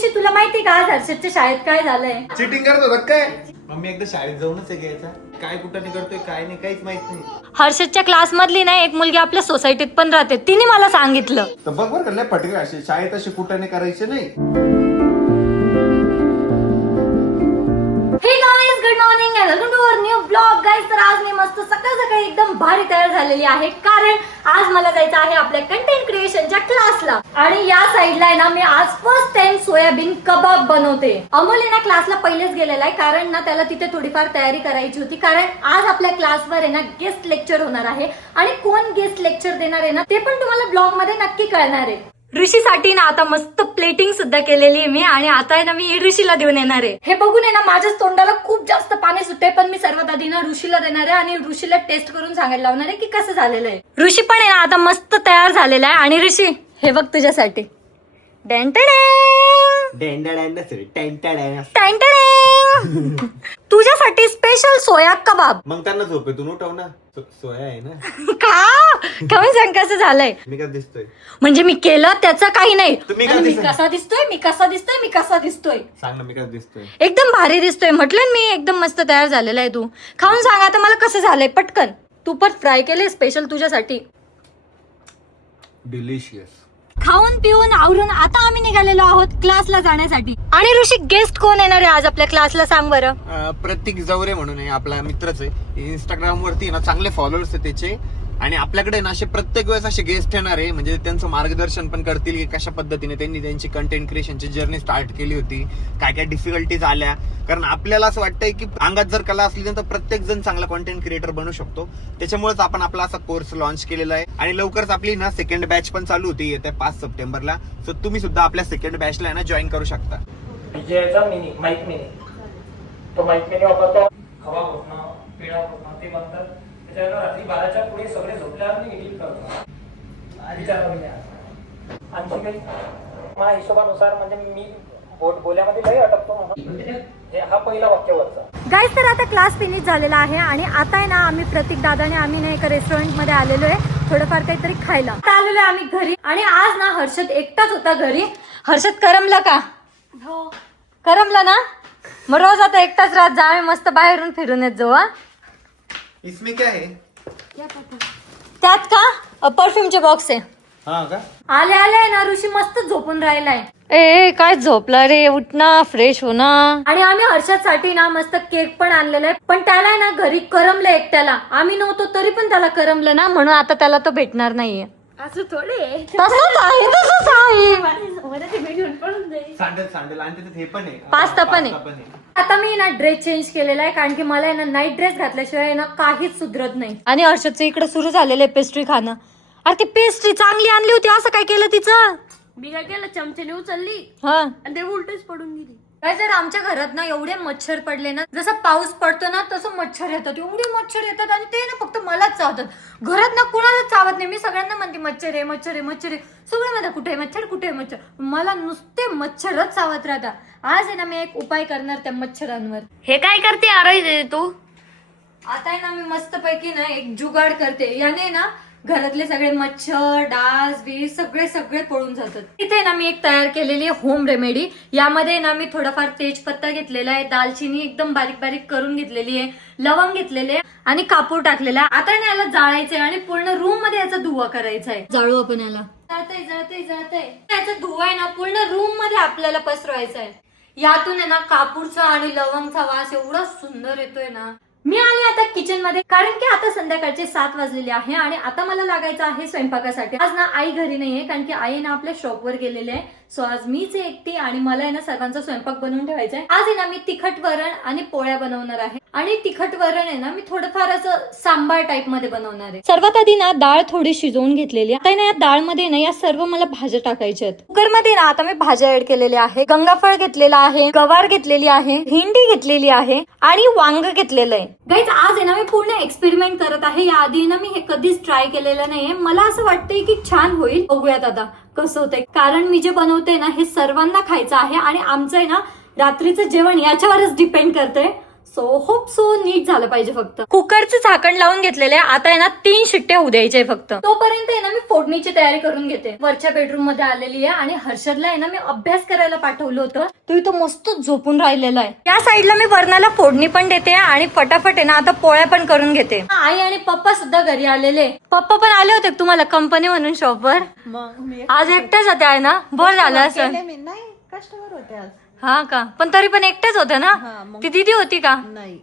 ऋषी तुला माहिती का आज हर्षदच्या शाळेत काय झालंय? चिटिंग करत होता काय? मम्मी एकदा शाळेत जाऊनच घ्यायचा. काय कुठं नाही करतोय काय नाही काहीच माहित नाही. हर्षदच्या क्लास मधली ना एक मुलगी आपल्या सोसायटीत पण राहते, तिने मला सांगितलं. तर बघ बरं लय फटके असे शाळेत असे कुठं नाही करायचे नाही. हे guys, good morning and welcome to our new blog. Guys, तर आज मी मस्त सकाळ सकाळी एकदम भारी तयार झालेली आहे, कारण आज मला जायचं आहे आपल्या कंटेंट क्रिएशनच्या क्लासला. आणि या साईडला आहे ना मी आज फर्स्ट टाइम सोयाबीन कबाब बनवते. अमोल आहे ना क्लासला पहिलेच गेलेला आहे, कारण ना त्याला तिथे थोडीफार तयारी करायची होती, कारण आज आपल्या क्लासवर आहे ना गेस्ट लेक्चर होणार आहे. आणि कोण गेस्ट लेक्चर देणार आहे ना ते पण तुम्हाला ब्लॉग मध्ये नक्की कळणार आहे. ऋषीसाठी ना आता मस्त प्लेटिंग सुद्धा केलेली आहे मी, आणि आता आहे ना मी ऋषीला देऊन येणार आहे. हे बघून आहे ना माझ्याच तोंडाला खूप जास्त पाणी सुटते, पण मी सर्वात आधी ना ऋषीला देणार आहे आणि ऋषीला टेस्ट करून सांगायला लावणार आहे की कसं झालेलं आहे. ऋषी पण आहे ना आता मस्त तयार झालेला आहे. आणि ऋषी, हे बघ तुझ्यासाठी तुझ्यासाठी स्पेशल सोया कबाब. मग त्यांना झोपेतून उठव ना. सोया आहे ना. कमी सांग कसं झालंय. मी काय दिसतोय म्हणजे मी केलं त्याचं काही नाही. तुम्ही आणि मी कसा दिसतोय, मी कसा दिसतोय, मी कसा दिसतोय सांग ना. मी काय दिसतोय एकदम भारी दिसतोय. म्हटलं मी एकदम मस्त तयार झालेला आहे. तू खाऊन सांग आता मला कसं झालंय पटकन. तू पण फ्राय केले स्पेशल तुझ्यासाठी. डिलिशियस. खाऊन पिऊन आवरून आता आम्ही निघालेलो आहोत क्लासला जाण्यासाठी. आणि ऋषी, गेस्ट कोण येणार आहे आज आपल्या क्लासला सांग बरं. प्रतीक जवरे म्हणून आहे, आपला मित्रच आहे. इंस्टाग्राम वरती ना चांगले फॉलोअर्स आहे त्याचे. आणि आपल्याकडे ना असे प्रत्येक वेळेस असे गेस्ट येणार आहे, म्हणजे त्यांचं मार्गदर्शन पण करतील की कशा पद्धतीने त्यांनी त्यांची कंटेंट क्रिएशनची जर्नी स्टार्ट केली होती, काय काय डिफिकल्टीज आल्या. कारण आपल्याला असं वाटतंय की अंगात जर कला असली तर प्रत्येक जण चांगला कॉन्टेंट क्रिएटर बनू शकतो. त्याच्यामुळेच आपण आपला असा कोर्स लॉन्च केलेला आहे. आणि लवकरच आपली ना सेकंड बॅच पण चालू होती येत्या 5 सप्टेंबरला. सो तुम्ही सुद्धा आपल्या सेकंड बॅचला आहे ना जॉईन करू शकता. डीजेचा मिनी माईक मिनी तो माईक मिनी वापरतो. हवा होतं पिळा होतं ते म्हणतात. त्याच्यानंतर रात्री 12च्या पुढे सगळे झोपल्यावर मी एडिट करतो. विचार करून घ्या. आणखी काही माझ्या हिशोबानुसार म्हणजे मी बोल्यामध्ये लई अटकतो म्हणून हा पहिला वाक्यावरचा. गाईज, तर आता क्लास फिनिश झालेला आहे आणि आता आहे ना आम्ही प्रतीक दादाने आम्ही ना एका रेस्टॉरंट मध्ये आलेलो आहे थोडंफार काहीतरी खायला. आता आलेलो आहे आम्ही घरी. आणि आज ना हर्षद एकटाच होता घरी. हर्षद करमला का? हो करमला ना. मग रोज आता एकटाच राहत जा. आम्ही मस्त बाहेरून फिरून येत जाऊ. इसमें क्या है? त्यात का परफ्यूमचे बॉक्स आहे. हा का? आले आले ना ऋषी मस्त झोपून राहिलाय. ए काय झोपला रे, उठ ना, फ्रेश हो ना. आणि आम्ही हर्षदसाठी ना मस्त केक पण आणलेला आहे, पण त्याला ना घरी करमलं एकट्याला. आम्ही नव्हतो तरी पण त्याला करमलं ना, म्हणून आता त्याला तो भेटणार नाहीये. असं थोडे तसंच आहे, तसंच आहे. सँडल आणि तिथे हे पण आहे, पास्ता पण आहे. आता मी ना ड्रेस चेंज केलेला आहे, कारण की मला ना नाईट ड्रेस घातल्याशिवाय ना काहीच सुधरत नाही. आणि हर्षदचं इकडे सुरू झालेलं आहे पेस्ट्री खाणं. अरे ती पेस्ट्री चांगली आणली होती, असं काय केलं तिचं? मी काय केलं, चमच्याने उचलली हा, आणि ते उलटच पडून गेली. काय तर आमच्या घरात ना एवढे मच्छर पडले ना, जसं पाऊस पडतो ना तसं मच्छर येतात, एवढे मच्छर येतात. आणि ते ना फक्त मलाच चावतात. घरात ना कुणालाच चावत नाही. मी सगळ्यांना म्हणते मच्छर आहे, मच्छर आहे, मच्छर आहे. सगळे म्हणतात कुठे मच्छर, कुठे मच्छर. मला नुसते मच्छरच चावत राहतात. आज आहे ना मी एक उपाय करणार त्या मच्छरांवर. हे काय करते अरे तू? आता आहे ना मी मस्त पैकी ना एक जुगाड करते. याने ना घरातले सगळे मच्छर, डास बीस सगळे सगळे पळून जातात. इथे ना मी एक तयार केलेली आहे होम रेमेडी. यामध्ये ना मी थोडाफार तेजपत्ता घेतलेला आहे, दालचिनी एकदम बारीक बारीक करून घेतलेली आहे, लवंग घेतलेले आहे आणि कापूर टाकलेला आहे. आता ना याला जाळायचंय आणि पूर्ण रूम मध्ये याचा धुवा करायचा आहे. जाळू आपण याला. जाळतंय जाळतंय जाळतंय. याचा धुवा आहे ना पूर्ण रूम मध्ये आपल्याला पसरवायचा आहे. यातून आहे ना कापूरचा आणि लवंगचा वास एवढा सुंदर येतोय ना. मी आले आता किचन मध्ये, कारण की आता संध्याकाळचे 7 वाजलेले आहे आणि आता मला लागायचं आहे स्वयंपाकासाठी. आज ना आई घरी नाहीये, कारण की आई ना आपल्या शॉपवर गेलेले आहे. सो आज मीच एकटी आणि मला आहे ना सर्वांचा स्वयंपाक बनवून ठेवायचा आहे. आज आहे ना मी तिखट वरण आणि पोळ्या बनवणार आहे. आणि तिखट वरण आहे ना मी थोडंफार असं सांबार टाइप मध्ये बनवणार आहे. सर्वात आधी ना डाळ थोडी शिजवून घेतलेली आहे. आता ना या डाळ मध्ये ना या सर्व मला भाज्या टाकायच्या आहेत. कुकर मध्ये ना आता मी भाज्या ऍड केलेल्या आहे. गंगाफळ घेतलेला आहे, गवार घेतलेली आहे, भेंडी घेतलेली आहे आणि वांग घेतलेलं आहे. गाईज, आज आहे ना मी पूर्ण एक्सपेरिमेंट करत आहे. याआधी ना मी हे कधीच ट्राय केलेलं नाहीये. मला असं वाटतंय की छान होईल. बघूयात आता कसं होतंय, कारण मी जे बनवते ना हे सर्वांना खायचं आहे आणि आमचं आहे ना रात्रीचं जेवण याच्यावरच डिपेंड करतंय. सो होप सो नीट झालं पाहिजे. फक्त कुकरचं झाकण लावून घेतलेलं आहे. आता आहे ना 3 शिट्ट्या होऊ द्यायचे फक्त. तोपर्यंत आहे ना मी फोडणीची तयारी करून घेते. वरच्या बेडरूम मध्ये आलेली आहे आणि हर्षदला आहे ना मी अभ्यास करायला पाठवलं होतं. तो इथं मस्त झोपून राहिलेला आहे. या साईडला मी वरणाला फोडणी पण देते आणि फटाफट आहे ना आता पोळ्या पण करून घेते. आई आणि पप्पा सुद्धा घरी आलेले. पप्पा पण आले होते तुम्हाला कंपनी म्हणून शॉपवर? आज एकटेच होते आहे ना? बोल झालं असं. नाही कस्टमर होते आज. हा का? पण तरी पण एकटेच होते ना? ती दीदी होती का? नाही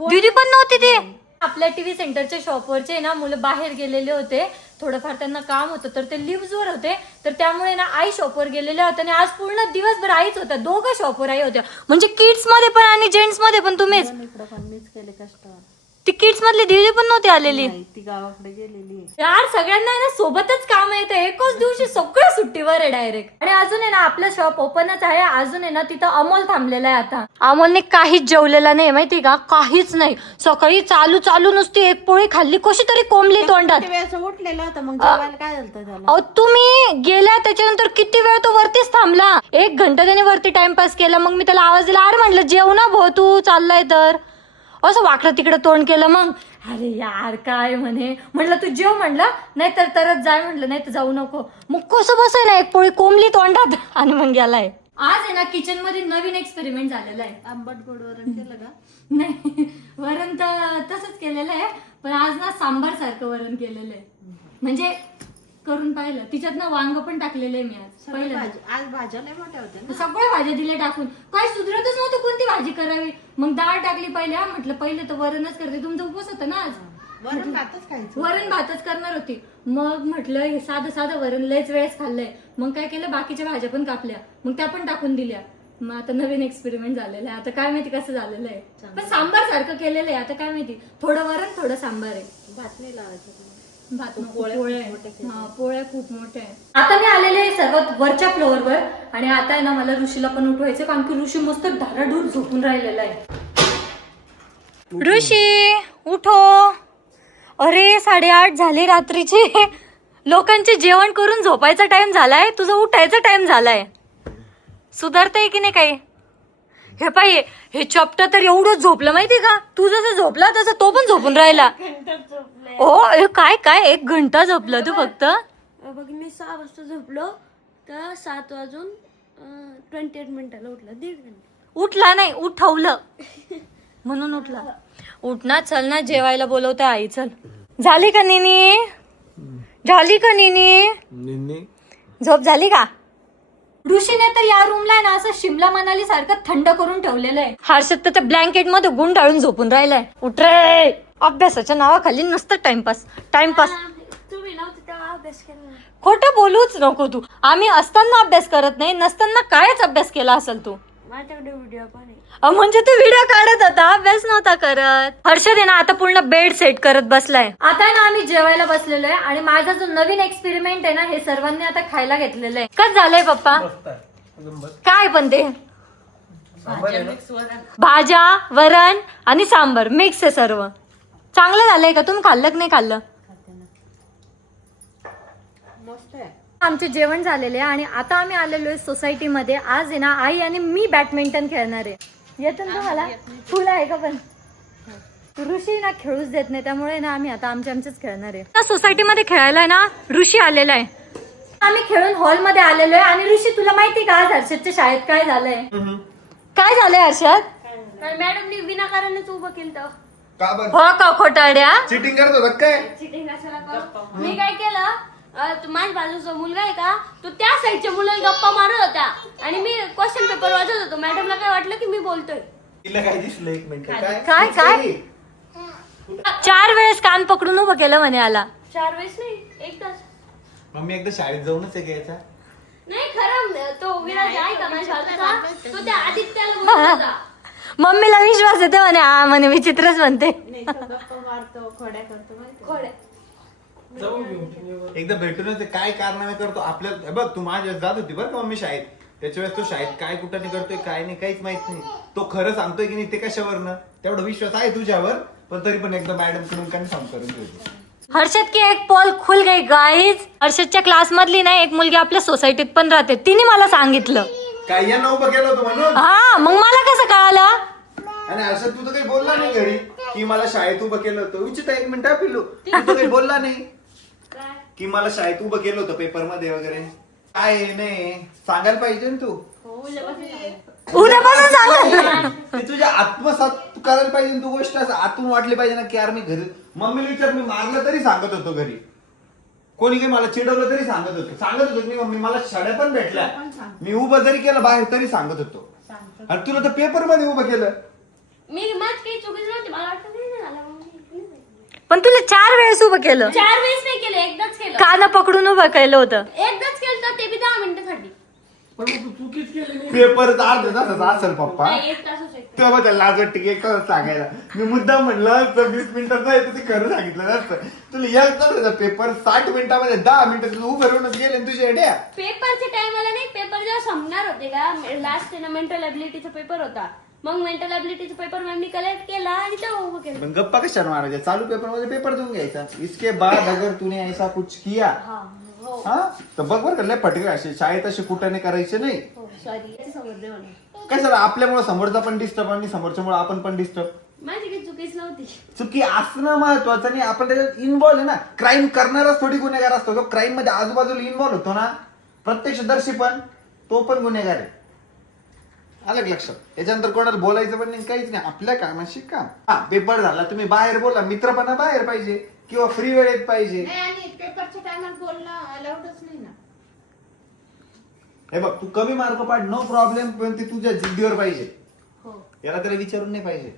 दीदी पण नव्हती ती. आपल्या टीव्ही सेंटरच्या शॉपवरचे ना मुलं बाहेर गेलेले होते. थोडंफार त्यांना काम होतं तर ते लिव्हजवर होते. तर त्यामुळे ना आई शॉपवर गेलेल्या होत्या आणि आज पूर्ण दिवसभर आईच होत्या. दोघं शॉपवर आई होत्या. म्हणजे किड्स मध्ये पण आणि जेंट्स मध्ये पण तुम्हीच. इकडं पण मीच केले कस्टमर. ती किड्स मधली दीदी पण नव्हती आलेली. ती गावाकडे गेलेली आहे. यार सगळ्यांना आहे ना सोबतच काम येतं. एकच दिवशी सगळं सुट्टीवर आहे डायरेक्ट. आणि अजून आहे ना आपलं शॉप ओपनच आहे. अजून आहे ना तिथं अमोल थांबलेला आहे. आता अमोलने काहीच जेवलेला नाही माहिती का? काहीच नाही. सकाळी चालू नुसती एक पोळी खाल्ली, कशी तरी कोंबली तोंडात. किती वेळचं उठलेला होता मग जेवायला काय झालं त्याला? अहो तुम्ही गेल्या त्याच्यानंतर किती वेळ तो वरतीच थांबला. 1 घंटा त्याने वरती टाइमपास केला. मग मी त्याला आवाज दिला, अरे म्हणलं जेव ना भाऊ तू चाललाय तर. असं वाकडं तिकडं तोंड केलं. मग अरे यार काय म्हणलं तू जेव म्हणलं, नाही तर तरच जाय म्हणलं, नाही तर जाऊ नको. मग कसं बसाय ना एक पोळी कोंबली तोंडात आणि मग गेलाय. आज आहे ना किचन मध्ये नवीन एक्सपेरिमेंट झालेला आहे. आंबट गोड वरण केलं का? नाही वरण तर तसंच केलेलं आहे. पण आज ना सांबार सारखं वरण केलेलं आहे. म्हणजे करून पाहिलं. तिच्यात ना वांग पण टाकलेलं आहे मी आज पहिलं. आज भाज्या लय मोठ्या होत्या ना. सगळ्या भाज्या दिल्या टाकून. काय सुधरतच नव्हतं कोणती भाजी करावी. मग डाळ टाकली पहिले. म्हटलं पहिले तर वरणच करते. तुमचा उपवास होता ना आज? वरण भातच खायचं. वरण भातच करणार होती. मग म्हटलं हे साधं वरण लयच वेळेस खाल्लंय. मग काय केलं, बाकीच्या भाज्या पण कापल्या, मग त्या पण टाकून दिल्या. मग आता नवीन एक्सपेरिमेंट झालेलं आहे. आता काय माहिती कसं झालेलं आहे. पण सांबार सारखं केलेलं आहे. आता काय माहिती, थोडं वरण थोडं सांबार आहे. भात नाही लावायचं. भात पोळ्या खूप मोठ्या आहे. आता मी आलेले आहे सर्वात वरच्या फ्लोअरवर आणि आता आहे ना मला ऋषीला पण उठवायचं, कारण की ऋषी मस्त धाराडूर झोपून राहिलेला आहे. ऋषी उठो. अरे 8:30 झाले रात्रीचे. लोकांचे जेवण करून झोपायचा टाइम झालाय, तुझा उठायचा टाइम झालाय. सुधारतंय की नाही काही? हे पाहिजे हे चपटा तर एवढं झोपलं माहितीये का? तू जसं झोपला तसं तो पण झोपून राहिला. ओ काय 1 घंटा झोपला तू फक्त? बघ मी 6 वाजता झोपलो तर 7 वाजून 28 मिनिटाला उठला. 1.5 घंटा उठला नाही, उठवलं म्हणून उठला. उठना, चल ना जेवायला बोलवते आई. चल. झाली का निनी? झोप झाली का? ऋषीने तर या रूमला ना असं शिमला मनाली सारखं थंड करून ठेवलेलं आहे. हर्षद तर त्या ब्लँकेट मध्ये गुंडाळून झोपून राहिलाय. उठ रे. अभ्यासाच्या नावाखाली नुसतं टाइमपास. तुम्ही नव्हते तेव्हा अभ्यास केला. खोटं बोलूच नको तू. आम्ही असताना अभ्यास करत नाही, नसताना कायच अभ्यास केला असेल तू. माझ्याकडे व्हिडिओ पण आहे. म्हणजे तू व्हिडिओ काढत होता, अभ्यास नव्हता करत. हर्षद आहे ना आता पूर्ण बेड सेट करत बसलाय. आता ना आम्ही जेवायला बसलेलो आहे आणि माझा जो नवीन एक्सपेरिमेंट आहे ना हे सर्वांनी आता खायला घेतलेलं आहे. कसं झालंय पप्पा? काय पण ते भाज्या, वरण आणि सांबर मिक्स आहे सर्व. चांगलं झालंय का? तुम्ही खाल्लं की नाही खाल्लं? मस्त आहे. आमचे जेवण झालेले आहे आणि आता आम्ही आलेलो आहे सोसायटीमध्ये. आज आहे ना आई आणि मी बॅडमिंटन खेळणार आहे. येतं ना तुम्हाला? फुल आहे का? पण ऋषी ना खेळूच देत नाही, त्यामुळे ना आम्ही आता आमच्याच खेळणार आहे. सोसायटीमध्ये खेळायला ना ऋषी आलेला आहे. आम्ही खेळून हॉलमध्ये आलेलो आहे. आणि ऋषी तुला माहिती का आज हर्षदच्या शाळेत काय झालंय? काय झालंय हर्षद? मॅडमनी विनाकारणच उभं केलं. हो का खोटाड्या? चिटिंग करत होता काय? चिटिंग कशाला करू? मी काय केलं, माझ्या बाजूचा मुलगा आहे का, तो त्या साईडच्या मुलाला गप्पा मारत होता आणि मी क्वेश्चन पेपर वाचत होतो. मॅडमला काय वाटलं की मी बोलतोय. तिला काय दिसलं? 1 मिनिट. काय 4 वेळेस कान पकडून उभं केलं म्हणे आला. 4 वेळेस नाही, एकदाच. मम्मी एकदा शाळेत जाऊनच आहे घ्यायचा. नाही खरं, तो विराज आहे का माझ्या बाजूचा, तो त्या आदित्याला बोलत होता. मम्मीला विश्वास येते म्हणे. हा म्हणे विचित्रच म्हणते. नाही तो गप्पा मारतो, खोड्या करतो माहिती आहे? खोड्या. एकदा भेटूनच ते काय कारनामे करतो आपल्याला. बघ तू माझ्या जात होती बरं का मम्मी शाळेत, त्याच्या वेळेस तो शाळेत काय कुठं करतोय काय नाही काहीच माहित नाही. तो खरं सांगतोय की नाही ते कशावरनं, तेवढा विश्वास आहे तुझ्यावर. पण तरी पण एकदा मॅडम कडून कन्फर्म करून ठेवतो. हर्षद की एक पोल खुल गई गाईज. हर्षदच्या क्लास मधली ना एक मुलगी आपल्या सोसायटीत पण राहते. तिने मला सांगितलं. काय या नव्हतं केलं होतं म्हणून? हा मग मला कसं कळालं? आणि असं तू तर काही बोलला नाही घरी की मला शाळेत उभं केलं होतं. विचित्र एक मिनिट पिल्लू, तू तर काही बोलला नाही की मला शाळेत उभं केलं होतं पेपर मध्ये वगैरे. काय नाही सांगायला पाहिजे ना तू. उद्यापासून सांगा. ते तुझ्या आत्मसात करायला पाहिजे ना तू गोष्ट. असं आतून वाटली पाहिजे ना की यार मी घरी मम्मीला विचार मी मारलं तरी सांगत होतो घरी. कोणी काही मला चिडवलं तरी सांगत होतो की मम्मी मला शाळा पण भेटल्या. मी उभं जरी केलं बाहेर तरी सांगत होतो. आणि तुला तर पेपर मध्ये उभं केलं. मी माझ काही चुकीच नव्हती, मला वाटतं नाही झालं म्हणून. पण तुला 4 वेळेस उभं केलं. 4 वेळेस नाही केलं, एकदाच केलं. कान पकडून उभं केलं होतं. एकदाच केलं तर ते बी 10 मिनिटासाठी. पण मग तू चुकीच केली नाही. पेपर अर्धा तासाच असेल पप्पा. नाही, 1 तासच एक. तेव्हा त्याला लाज वाटते की एक तास सांगायला. मी मुद्दाम म्हणलं तर 20 मिनिटात नाही तर ते खरं सांगितलं नसतं. तुला एक तासाचा पेपर 60 मिनिटामध्ये 10 मिनिटात तुला उभं राहूनच गेले ना तुझ्या एड्या. पेपरच्या टायमाला नाही, पेपर जेव्हा संपणार होते का, लास्ट मेंटल ॲबिलिटीचा पेपर होता. मग मेंटल ॲबिलिटीचा पेपर मॅमनी कलेक्ट केला आणि तेव्हा उभं केलं. पण गप्पा कशाला मारायच्या. चालू पेपर मध्ये पेपर देऊन घ्यायचा. इसके बाद अगर तूने ऐसा कुछ किया हा तर बघ बरं लय फटके असे शाळेत असे कुठं करायचे नाही. सॉरी समजले मला. कशाला आपल्यामुळे समोरचा पण डिस्टर्ब आणि समोरच्यामुळे आपण पण डिस्टर्ब. माझी काही चुकीच नव्हती. चुकी असणं महत्वाचं नाही. आपण त्याच्यात इन्व्हॉल्व आहे ना. क्राईम करणारच थोडी गुन्हेगार असतो. जो क्राईम मध्ये आजूबाजूला इन्व्हॉल्व होतो ना प्रत्यक्षदर्शी पण तो पण गुन्हेगार आहे. आलं का लक्षात. याच्यानंतर कोणाला बोलायचं पण नाही काहीच नाही. आपल्या कामाशी काम. हा पेपर झाला तुम्ही बाहेर बोला. मित्रपणा बाहेर पाहिजे किंवा फ्री वेळेत पाहिजे. नाही आणि पेपरच्या टायमात बोलणं अलाउडच नाही ना. हे बघ तू कमी मार्क पाड नो प्रॉब्लेम पण ते तुझ्या जिद्दीवर पाहिजे. हो. याला त्याला विचारून नाही पाहिजे.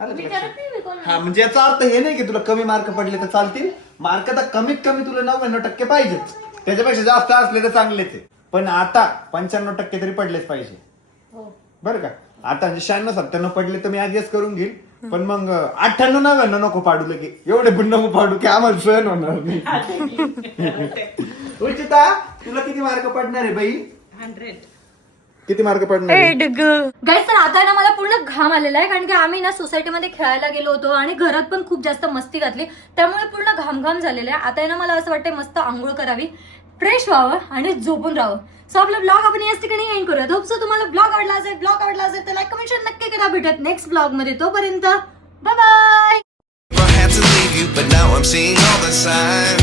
आलं का विचारत लक्षात. नाही मी कोणाला. हा म्हणजे याचा अर्थ हे नाही की तुला कमी मार्क पडले तर चालतील. मार्क तर कमीत कमी तुला 99% पाहिजेच. त्याच्यापेक्षा जास्त असले तर चांगलेच आहे. पण आता 95% तरी पडलेच पाहिजे. हो. बरं का. आता 96-97 पडले तर मी ऍडजस्ट करून घेईल. पण मग 98-99 नको पाडू लगे. एवढे पण नको पाडू की आम्हाला सहन होणार नाही. उचिता तुला किती मार्क पडणार आहे बाई. 100. किती मार्क पडणार आहे? गाईस तर आता ना मला पूर्ण घाम आलेला आहे कारण की आम्ही ना सोसायटीमध्ये खेळायला गेलो होतो आणि घरात पण खूप जास्त मस्ती घातली त्यामुळे पूर्ण घाम झालेला आहे. आता ना मला असं वाटतं मस्त आंघोळ करावी, फ्रेश व्हावं आणि झोपून राहावं. सो आपला ब्लॉग आपण याच ठिकाणी एंड करूया. होप सो तुम्हाला ब्लॉग आवडला असेल तर लाईक कमेंट शेअर नक्की करा. भेटत नेक्स्ट ब्लॉग मध्ये. तोपर्यंत bye bye. I had to leave you, but now I'm seeing all the signs.